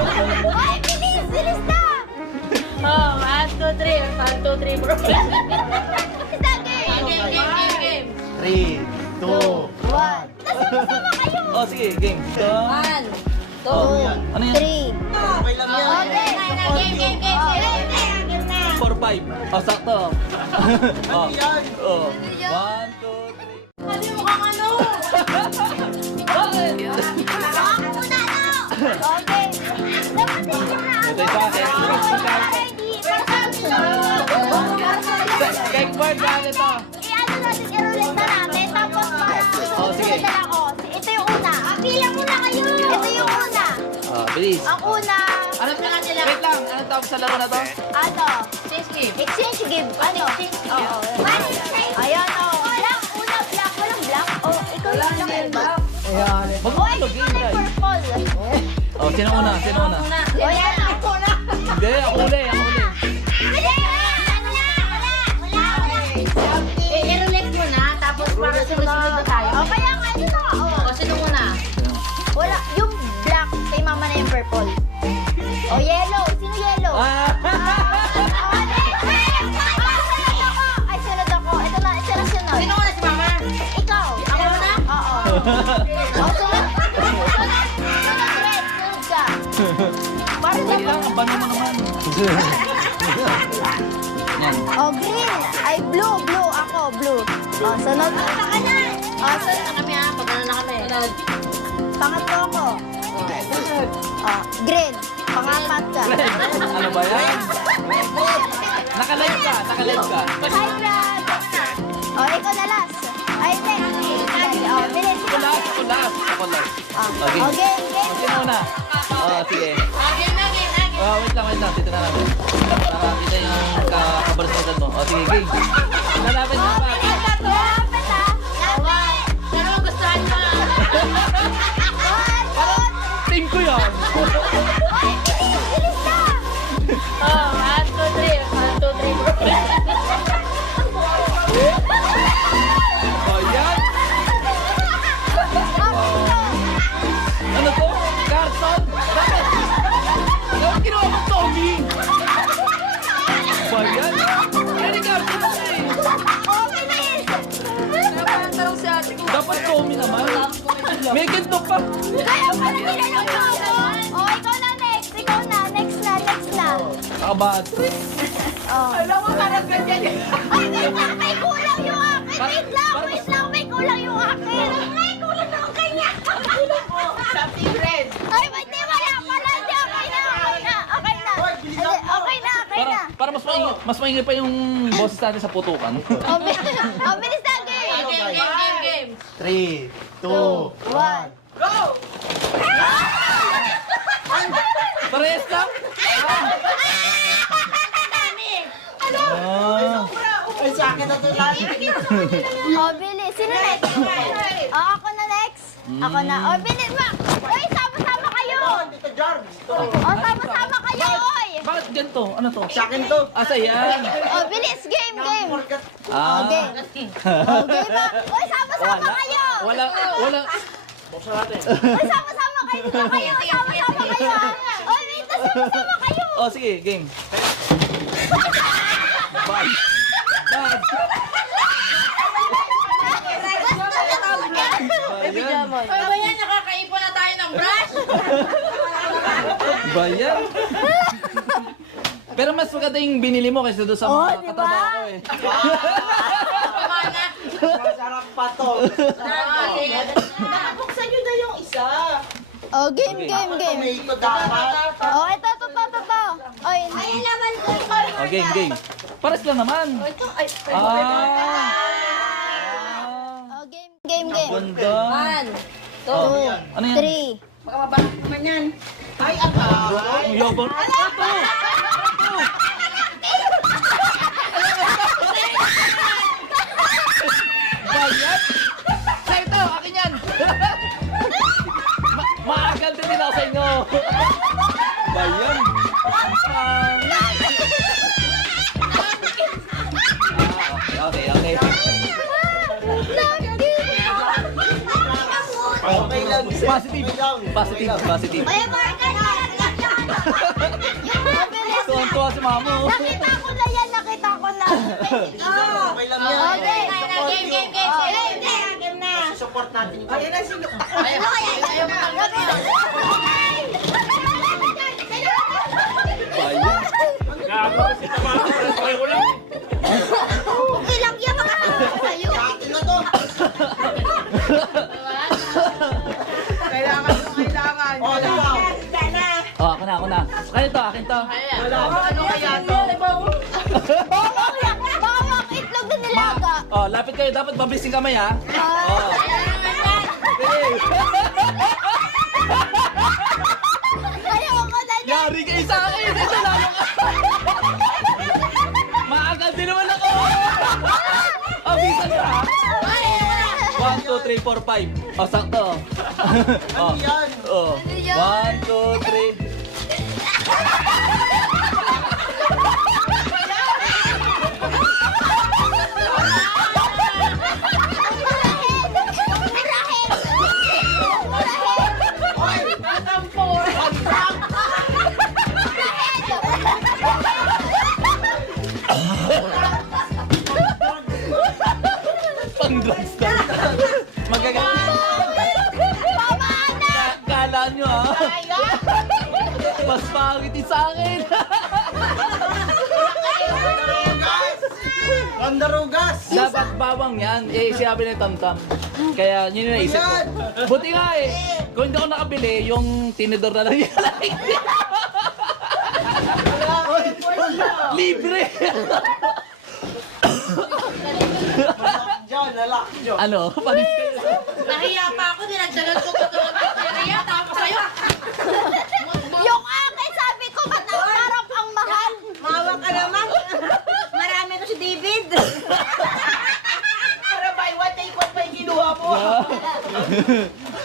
Ay, bilis! Bilis na! Oh, 1, 2, 3. 1, 2, 3, 4. Isa, game! Game. 3, 2, 1. Sama-sama kayo! Oh, sige, game. 1, 2, Oh, ano yan? 3. Okay lang Okay. Game. 4, 5. Oh, sakto. Oh. Oh. 1, 2, 3. Hindi mo kang ano. Bakit? Ako muna, no? Okay. Dapat hindi na ako. Ito yung sa akin. Ready? Cake board na ito. I-ano natin, i-roulette na natin. Tapos, Oh, sige. susunod na lang ako. Ito yung una. Pila muna kayo. Ito yung una. Oh, bilis. Ang una, Alam na nga nila. Wait lang. Anong tawag sa laro na to? ano? Change game. Exchange game. Ano? Oo. Ayan, oh. Black. Una, black. Walang black. Oh, ikaw yung black. Wag mo Oh, ano, ikaw game na guys. purple. Oh, sino una? Sino una? Oh, yan. Ako na. Hindi, ako uli. Ako uli. I-roulette mo na, tapos para sunod-sunod na tayo. O kaya nga, ano na? Oh. O, sino muna? Wala, yung black, kay mama na yung purple. O yellow, sino yellow? Ah! Ay, sunod ako. Ito na, ito na sunod. Sino muna si Mama? Ikaw. Ako muna? Oo. O, sunod. Sunod, red. Sunod ka. Parang Wait lang, ang bano mo naman. Yan. O, green. Ay, blue. Blue. Ako, blue. O, sunod. O, sunod. Kami ha, pagkano na kami. Pangatlo ako. O, green. Pangapat ka. Ano ba yan? Nakalive ka, nakalive ka. Hi, Brad. O, ikaw na last. Ay, hindi. O, bilis. Ako last, ako last. Ako last. Okay. O, game, game. Sino muna? Oh, sige. Game na. Oh, wait lang. Dito na natin. Para kita yung kabalusan mo. Oh, sige, game. Lalapit mo pa. Lapit, ha? Lapit. Pero gustuhan mo. Team ko yan. Oy, bilis na. Oh, 1, 2, 3. 1, 2, 3. Oh, yan. Ano to? Carson? Bakit? Bakit ginawa mo Tommy? Ba yan? Yan yung Carson na eh. Oh, bilis. Tarong si ate ko. Dapat Tommy naman. May ganito pa. Kaya pala tinanong mo ako. Oh, ikaw na next. Ikaw na. Next na. Nakabatre. Oh. Alam mo, parang ganyan eh. Ay, wait lang. May kulang yung akin. Wait lang. May kulang yung akin. May kulang na ang kanya. Something red. Ay, hindi. Wala pala. Hindi. Okay na. Hindi, okay na. Mas maingay pa yung boses natin sa putukan. Oh, bilis na game. Game. 3, 2, 1. Go! Parehas lang? Ah. Ay, sa akin na ito lang. Oh, bilis. Sino next? Oh, ako na next. Ako na. Oh, bilis ma. Oy, sama-sama kayo. Dito, Jar. Oh, sama-sama kayo, oy. Bakit ganito? Ano to? Sa akin to. Asa yan? Oh, bilis. Game. Ah. Oh, game. Oh, game ma. Oy, sama-sama kayo. Wala. Buksan natin. Oy, sama-sama kayo. Dito kayo. Sama-sama kayo. Ha? Oy, wait. Sama-sama kayo. Oh, sige, game. Bye. Bye. Bayan. Ay, ba yan? Nakakaipon na tayo ng brush? Bayan. Pero mas maganda yung binili mo kaysa doon sa Oh, mga di ba? katrabaho ko eh. Pamana. Masarap pa to. Nakabuksan nyo na yung isa. Oh, game. Tomato dapat. Oh, ito. Oy, ayun naman ko. Oh, game. Pares lang naman. Ah. Oh, game. Ganda. 1, 2, Oh, ano yan? 3. baka mabalik naman yan. Ay, aba. Ang yabang. Bayan? Sa ito, akin yan. Maaganti din ako sa inyo. Bayan. Okay. Okay lang. Positive. Oy, marker na. Yung mabilis. Tuwan-tuwa si Mamo. Nakita ko na yan, nakita ko na. Okay lang yan. Okay. Game na. Support natin yung Ayun na si... Ano kaya yan? Bayo. Okay lang yan, mga kayo. atin na to. Kailangan. Oh, ikaw. Oh, ako na. Kayo to, akin to. Ano kaya to? Bawang itlog na nilaga. Oh, lapit kayo. Dapat mabilis yung kamay, ha? Oh. Okay. Ayoko na yan. Yari kayo sa akin. Ito lalo ka. Maagal din naman ako. Oh, bisa siya, ha? 1, 2, 3, 4, 5. Oh, sakto. Oh. Yan. Oh. Ano yan? 1, 2, 3. Pang-drugs na. Magagaling. Kala nyo, ha? Mas pangit yung sa akin. Pandarugas. Dapat bawang yan. Eh, sinabi na yung tamtam. Kaya yun yung naisip ko. Buti nga eh. Kung hindi ako nakabili, yung tinidor na lang yan. Libre! Diyan, lalak. Diyan. Ano? Panis kayo. Nahiya pa ako, dinagdagan ko pa ito ng bakterya, tapos sa'yo. Yung akin, sabi ko, parang ang mahal. Mawak ka naman. Marami ko si David. Para buy one, take one pa yung kinuha mo.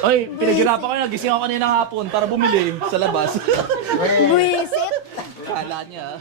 Oy, pinaghirapan ko na. Gising ako kanina hapon para bumili sa labas. Buisit. Kala niya.